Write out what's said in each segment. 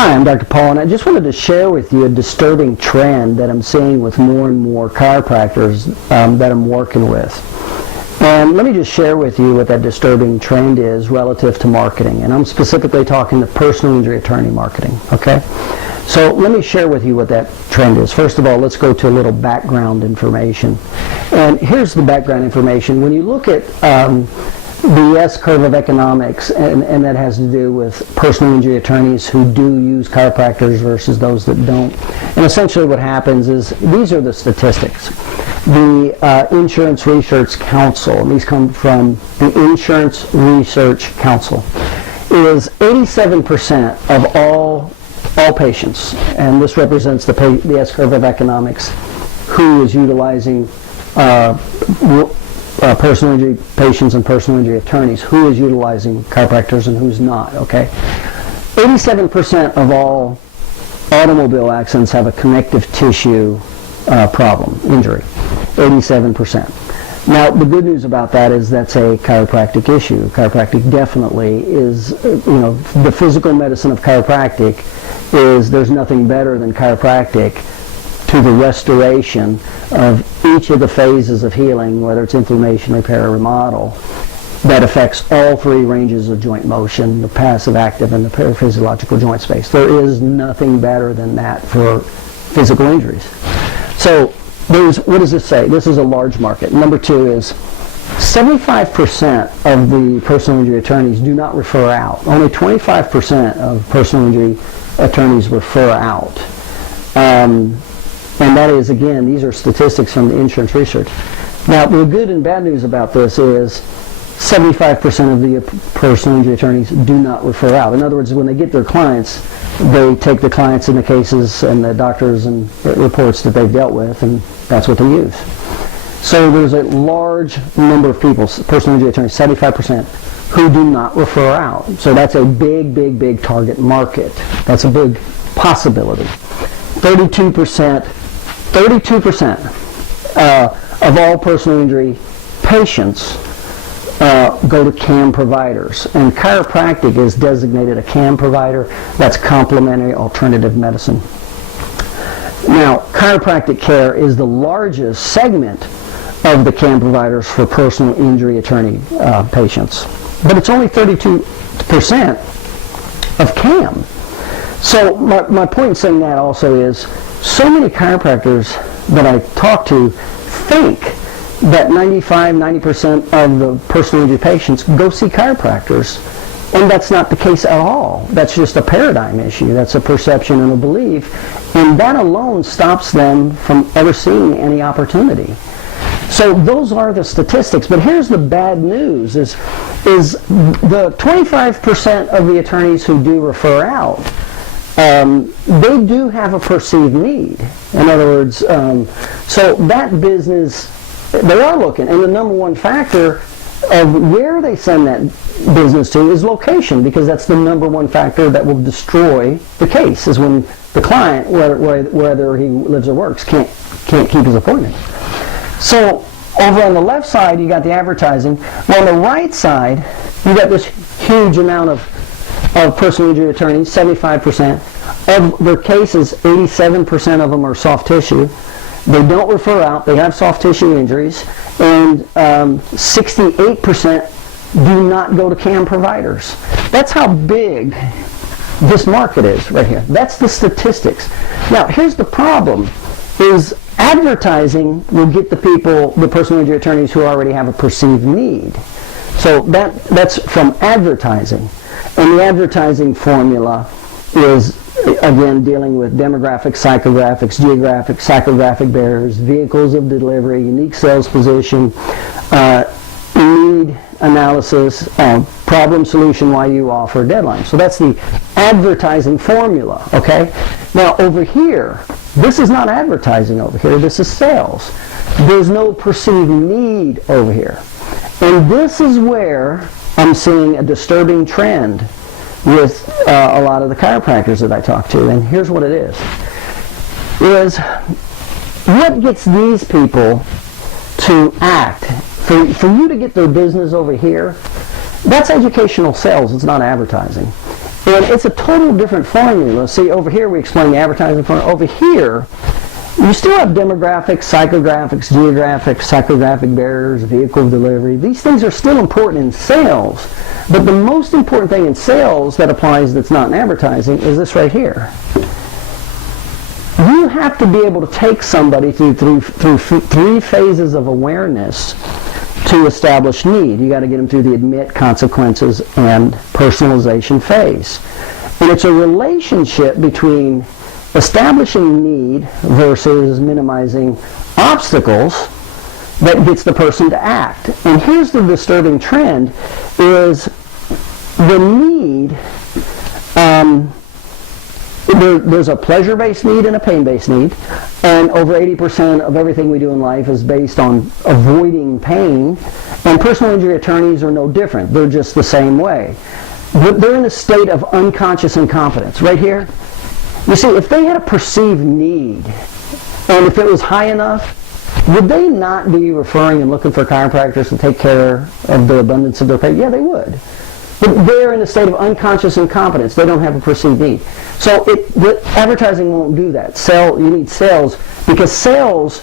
Hi, I'm Dr. Paul, and I just wanted to share with you a disturbing trend that I'm seeing with more and more chiropractors that I'm working with. And let me just share with you what that disturbing trend is relative to marketing. And I'm specifically talking to personal injury attorney marketing, okay? So let me share with you what that trend is. First of all, let's go to a little background information. And here's the background information. When you look at the S-curve of economics, and that has to do with personal injury attorneys who do use chiropractors versus those that don't. And essentially what happens is, these are the statistics. The Insurance Research Council, and these come from the Insurance Research Council, is 87% of all patients, and this represents the S-curve of economics, who is utilizing personal injury patients and personal injury attorneys, who is utilizing chiropractors and who's not, okay? 87% of all automobile accidents have a connective tissue problem, injury, 87%. Now, the good news about that is that's a chiropractic issue. Chiropractic definitely is, the physical medicine of chiropractic is, there's nothing better than chiropractic to the restoration of each of the phases of healing, whether it's inflammation, repair, or remodel, that affects all three ranges of joint motion, the passive, active, and the paraphysiological joint space. There is nothing better than that for physical injuries. So what does this say? This is a large market. Number two is 75% of the personal injury attorneys do not refer out. Only 25% of personal injury attorneys refer out. And that is, again, these are statistics from the insurance research. Now, the good and bad news about this is 75% of the personal injury attorneys do not refer out. In other words, when they get their clients, they take the clients and the cases and the doctors and reports that they've dealt with, and that's what they use. So there's a large number of people, personal injury attorneys, 75%, who do not refer out. So that's a big, big, big target market. That's a big possibility. 32% of all personal injury patients go to CAM providers, and chiropractic is designated a CAM provider. That's complementary alternative medicine. Now, chiropractic care is the largest segment of the CAM providers for personal injury attorney patients, but it's only 32% of CAM. So my point in saying that also is, so many chiropractors that I talk to think that 90% of the personal injury patients go see chiropractors, and that's not the case at all. That's just a paradigm issue. That's a perception and a belief, and that alone stops them from ever seeing any opportunity. So those are the statistics, but here's the bad news, is the 25% of the attorneys who do refer out, they do have a perceived need. In other words, so that business, they are looking, and the number one factor of where they send that business to is location, because that's the number one factor that will destroy the case, is when the client, whether he lives or works, can't keep his appointment. So over on the left side, you got the advertising. On the right side, you got this huge amount of personal injury attorneys, 75%. Of their cases, 87% of them are soft tissue. They don't refer out. They have soft tissue injuries. And 68% do not go to CAM providers. That's how big this market is right here. That's the statistics. Now, here's the problem, is advertising will get the people, the personal injury attorneys who already have a perceived need. So that's from advertising. And the advertising formula is, again, dealing with demographics, psychographics, geographic, psychographic barriers, vehicles of delivery, unique sales position, need analysis, problem solution, why you offer, deadline. So that's the advertising formula, okay? Now over here, this is not advertising over here, this is sales. There's no perceived need over here. And this is where I'm seeing a disturbing trend with a lot of the chiropractors that I talk to, and here's what it is what gets these people to act, for you to get their business over here, that's educational sales, it's not advertising. And it's a total different formula. See, over here we explain the advertising formula. Over here, you still have demographics, psychographics, geographics, psychographic barriers, vehicle delivery. These things are still important in sales. But the most important thing in sales that applies that's not in advertising is this right here. You have to be able to take somebody through three phases of awareness to establish need. You got to get them through the admit, consequences, and personalization phase. And it's a relationship between establishing need versus minimizing obstacles that gets the person to act. And here's the disturbing trend is the need, there's a pleasure-based need and a pain-based need, and over 80% of everything we do in life is based on avoiding pain, and personal injury attorneys are no different. They're just the same way. They're in a state of unconscious incompetence. Right here, you see, if they had a perceived need, and if it was high enough, would they not be referring and looking for chiropractors to take care of the abundance of their pain? Yeah, they would. But they're in a state of unconscious incompetence. They don't have a perceived need. So the advertising won't do that. You need sales, because sales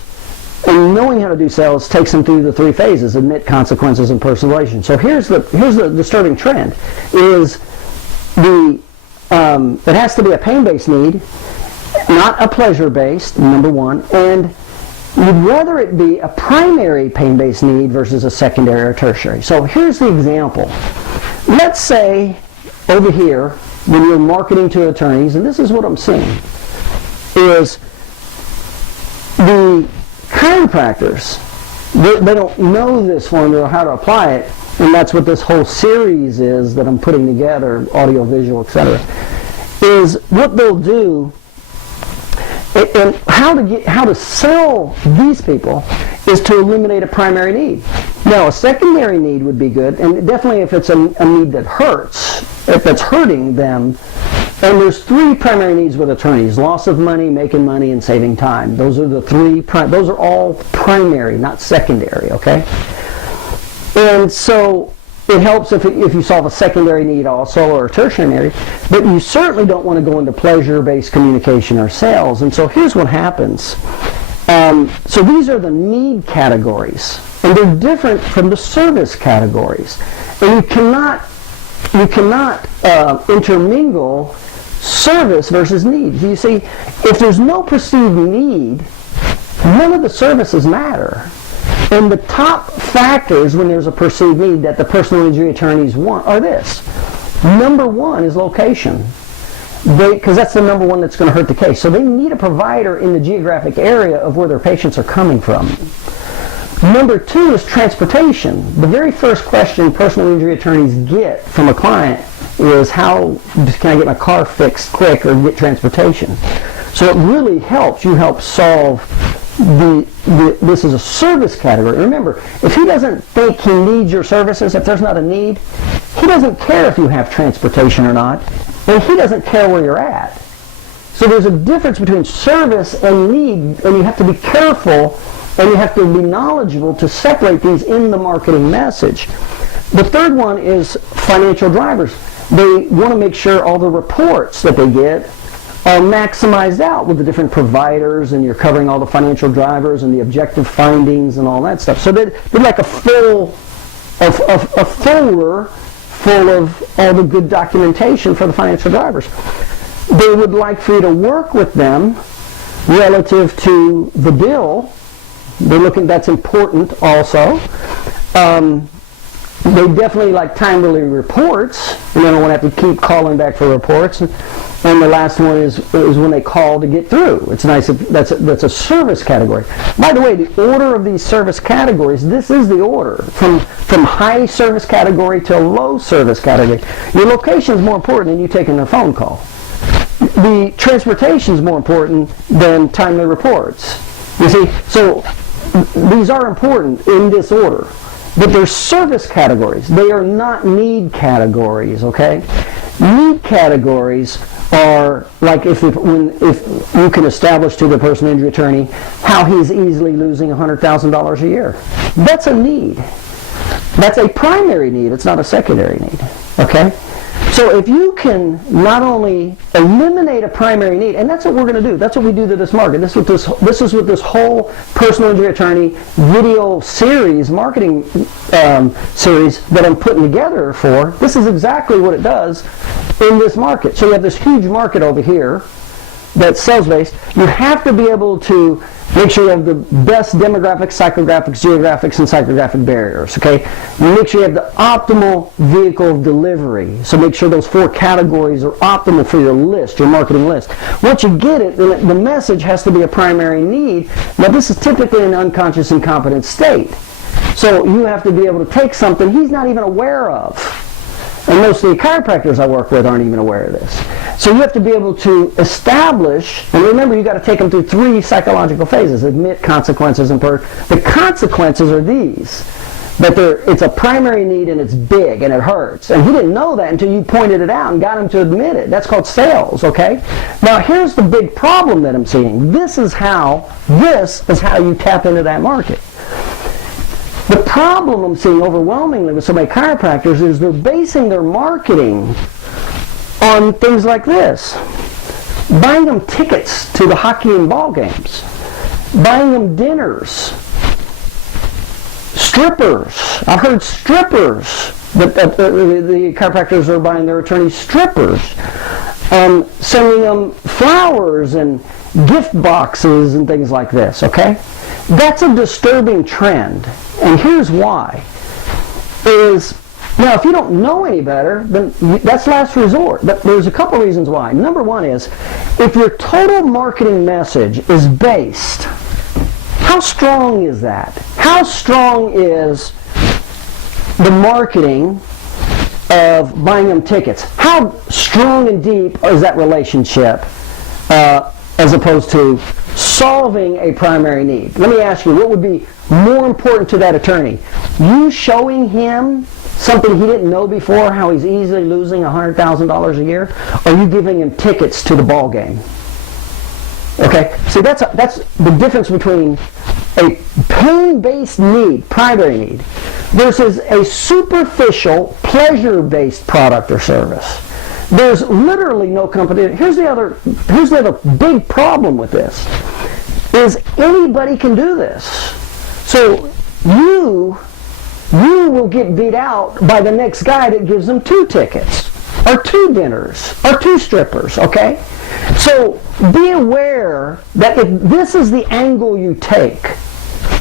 and knowing how to do sales takes them through the three phases: admit, consequences, and personalization. So here's the disturbing trend: is it has to be a pain-based need, not a pleasure-based, number one, and you'd rather it be a primary pain-based need versus a secondary or tertiary. So here's the example. Let's say over here, when you're marketing to attorneys, and this is what I'm seeing, is the chiropractors, they don't know this formula or how to apply it, and that's what this whole series is that I'm putting together, audio, visual, etc., is what they'll do. And how to sell these people is to eliminate a primary need. Now, a secondary need would be good, and definitely if it's a need that hurts, if it's hurting them. And there's three primary needs with attorneys: loss of money, making money, and saving time. Those are the three. Those are all primary, not secondary. Okay. And so it helps if you solve a secondary need also, or a tertiary, but you certainly don't want to go into pleasure-based communication or sales. And so here's what happens. So these are the need categories, and they're different from the service categories. And you cannot intermingle service versus need. You see, if there's no perceived need, none of the services matter. And the top factors when there's a perceived need that the personal injury attorneys want are this. Number one is location, because that's the number one that's going to hurt the case. So they need a provider in the geographic area of where their patients are coming from. Number two is transportation. The very first question personal injury attorneys get from a client is, how can I get my car fixed quick or get transportation? So it really helps. You help solve this is a service category. Remember, if he doesn't think he needs your services, if there's not a need, he doesn't care if you have transportation or not, and he doesn't care where you're at. So there's a difference between service and need, and you have to be careful and you have to be knowledgeable to separate these in the marketing message. The third one is financial drivers. They want to make sure all the reports that they get are maximized out with the different providers, and you're covering all the financial drivers and the objective findings and all that stuff. So they're like a folder full of all the good documentation for the financial drivers. They would like for you to work with them relative to the bill. They're looking, that's important also. They definitely like timely reports, and they don't want to have to keep calling back for reports. And the last one is when they call to get through. It's nice if that's a service category. By the way, the order of these service categories, this is the order from high service category to low service category. Your location is more important than you taking a phone call. The transportation is more important than timely reports. You see, so these are important in this order. But they're service categories. They are not need categories, okay? Need categories are like if you can establish to the personal injury attorney how he's easily losing $100,000 a year. That's a need. That's a primary need. It's not a secondary need, okay? So if you can not only eliminate a primary need, and that's what we're going to do. That's what we do to this market. This is what this whole personal injury attorney video series, marketing series that I'm putting together for. This is exactly what it does in this market. So you have this huge market over here that's sales-based. You have to be able to make sure you have the best demographics, psychographics, geographics, and psychographic barriers, okay? You make sure you have the optimal vehicle delivery. So make sure those 4 categories are optimal for your list, your marketing list. Once you get it, the message has to be a primary need. Now this is typically an unconscious incompetent state. So you have to be able to take something he's not even aware of. And most of the chiropractors I work with aren't even aware of this. So you have to be able to establish, and remember, you got to take them through 3 psychological phases: admit, consequences, and purge. The consequences are these: that it's a primary need and it's big and it hurts. And he didn't know that until you pointed it out and got him to admit it. That's called sales, okay? Now here's the big problem that I'm seeing. This is how you tap into that market. The problem I'm seeing overwhelmingly with so many chiropractors is they're basing their marketing on things like this. Buying them tickets to the hockey and ball games. Buying them dinners. Strippers. I've heard strippers. The chiropractors are buying their attorneys strippers. Sending them flowers and gift boxes and things like this, okay? That's a disturbing trend. And here's why. Now, if you don't know any better, then that's last resort. But there's a couple reasons why. Number one is, if your total marketing message is based, how strong is that? How strong is the marketing of buying them tickets? How strong and deep is that relationship as opposed to solving a primary need? Let me ask you, what would be more important to that attorney? You showing him something he didn't know before, how he's easily losing $100,000 a year, or you giving him tickets to the ball game? Okay, see, that's the difference between a pain-based need, primary need, versus a superficial, pleasure-based product or service. There's literally no competition. Here's the other big problem with this, is anybody can do this. So you will get beat out by the next guy that gives them 2 tickets, or 2 dinners, or 2 strippers, okay? So be aware that if this is the angle you take,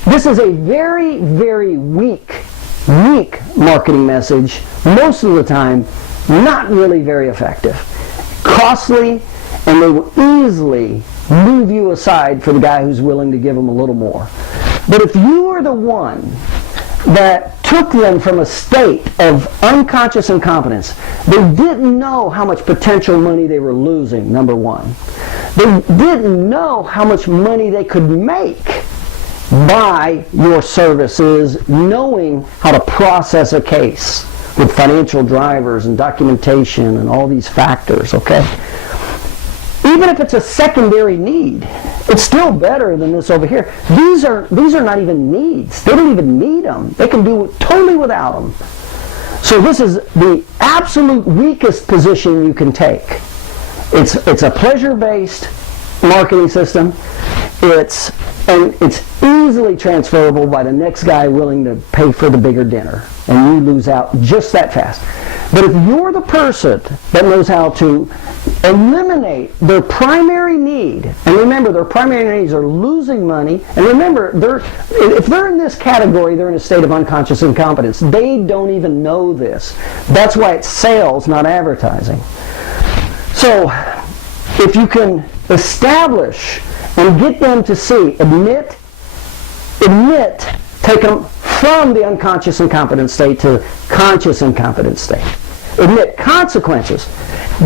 this is a very, very weak marketing message, most of the time not really very effective, costly, and they will easily move you aside for the guy who's willing to give them a little more. But if you are the one that took them from a state of unconscious incompetence, they didn't know how much potential money they were losing, number one. They didn't know how much money they could make by your services, knowing how to process a case with financial drivers and documentation and all these factors, okay? Even if it's a secondary need, it's still better than this over here. These are not even needs. They don't even need them. They can do it totally without them. So this is the absolute weakest position you can take. It's a pleasure-based marketing system. It's easily transferable by the next guy willing to pay for the bigger dinner, and you lose out just that fast. But if you're the person that knows how to eliminate their primary need, and remember, their primary needs are losing money, and remember, if they're in this category, they're in a state of unconscious incompetence. They don't even know this. That's why it's sales, not advertising. So if you can establish and get them to see, admit, take them from the unconscious incompetent state to conscious incompetent state. Admit consequences.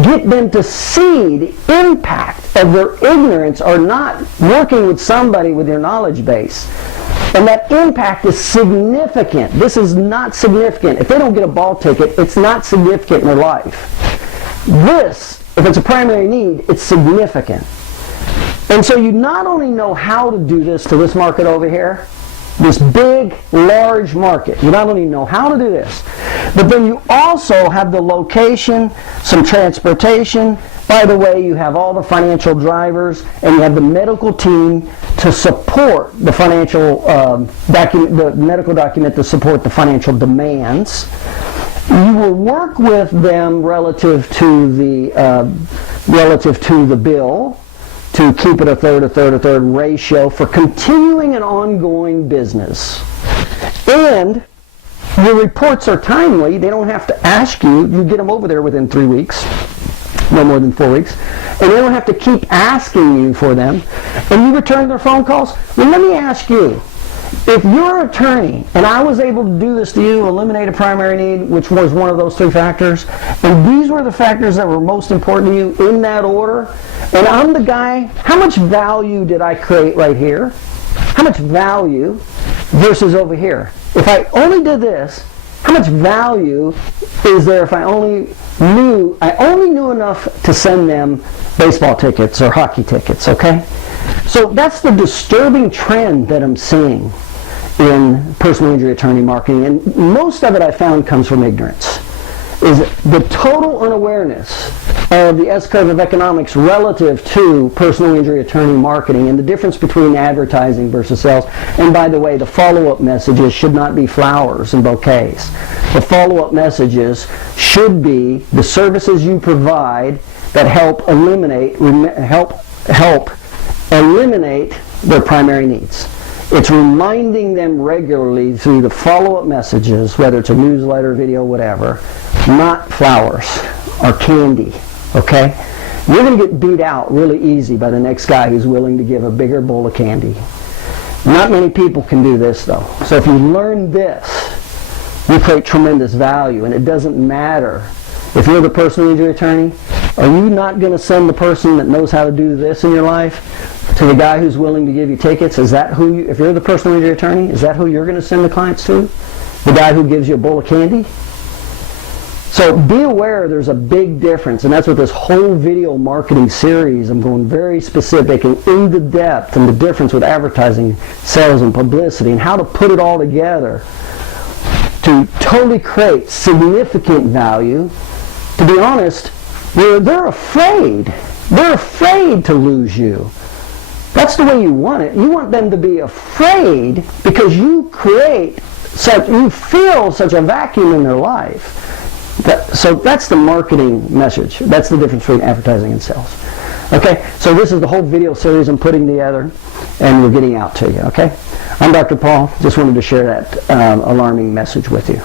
Get them to see the impact of their ignorance or not working with somebody with your knowledge base. And that impact is significant. This is not significant. If they don't get a ball ticket, it's not significant in their life. This, if it's a primary need, it's significant. And so you not only know how to do this to this market over here, this big, large market, you not only know how to do this, But then you also have the location, some transportation. By the way, you have all the financial drivers, and you have the medical team to support the financial the medical document to support the financial demands. You will work with them relative to the bill, to keep it a third ratio for continuing an ongoing business. And your reports are timely. They don't have to ask you. You get them over there within 3 weeks, no more than 4 weeks. And they don't have to keep asking you for them. And you return their phone calls. Well, let me ask you, if you're an attorney and I was able to do this to you, eliminate a primary need, which was one of those 3 factors, and these were the factors that were most important to you in that order, and I'm the guy, how much value did I create right here? How much value versus over here? If I only did this, how much value is there if I only knew enough to send them baseball tickets or hockey tickets, okay? So that's the disturbing trend that I'm seeing in personal injury attorney marketing, and most of it I found comes from ignorance, is the total unawareness of the S-curve of economics relative to personal injury attorney marketing and the difference between advertising versus sales. And by the way, the follow-up messages should not be flowers and bouquets. The follow-up messages should be the services you provide that help eliminate their primary needs. It's reminding them regularly through the follow-up messages, whether it's a newsletter, video, whatever, not flowers or candy, okay? You're going to get beat out really easy by the next guy who's willing to give a bigger bowl of candy. Not many people can do this, though. So if you learn this, you create tremendous value, and it doesn't matter. If you're the personal injury attorney, are you not going to send the person that knows how to do this in your life to the guy who's willing to give you tickets? Is that who if you're the personal injury attorney, is that who you're going to send the clients to? The guy who gives you a bowl of candy? So be aware there's a big difference, and that's what this whole video marketing series, I'm going very specific and into depth and the difference with advertising, sales, and publicity, and how to put it all together to totally create significant value. To be honest, they're afraid. They're afraid to lose you. That's the way you want it. You want them to be afraid because you feel such a vacuum in their life. So that's the marketing message. That's the difference between advertising and sales. Okay, so this is the whole video series I'm putting together, and we're getting out to you, okay? I'm Dr. Paul. Just wanted to share that alarming message with you.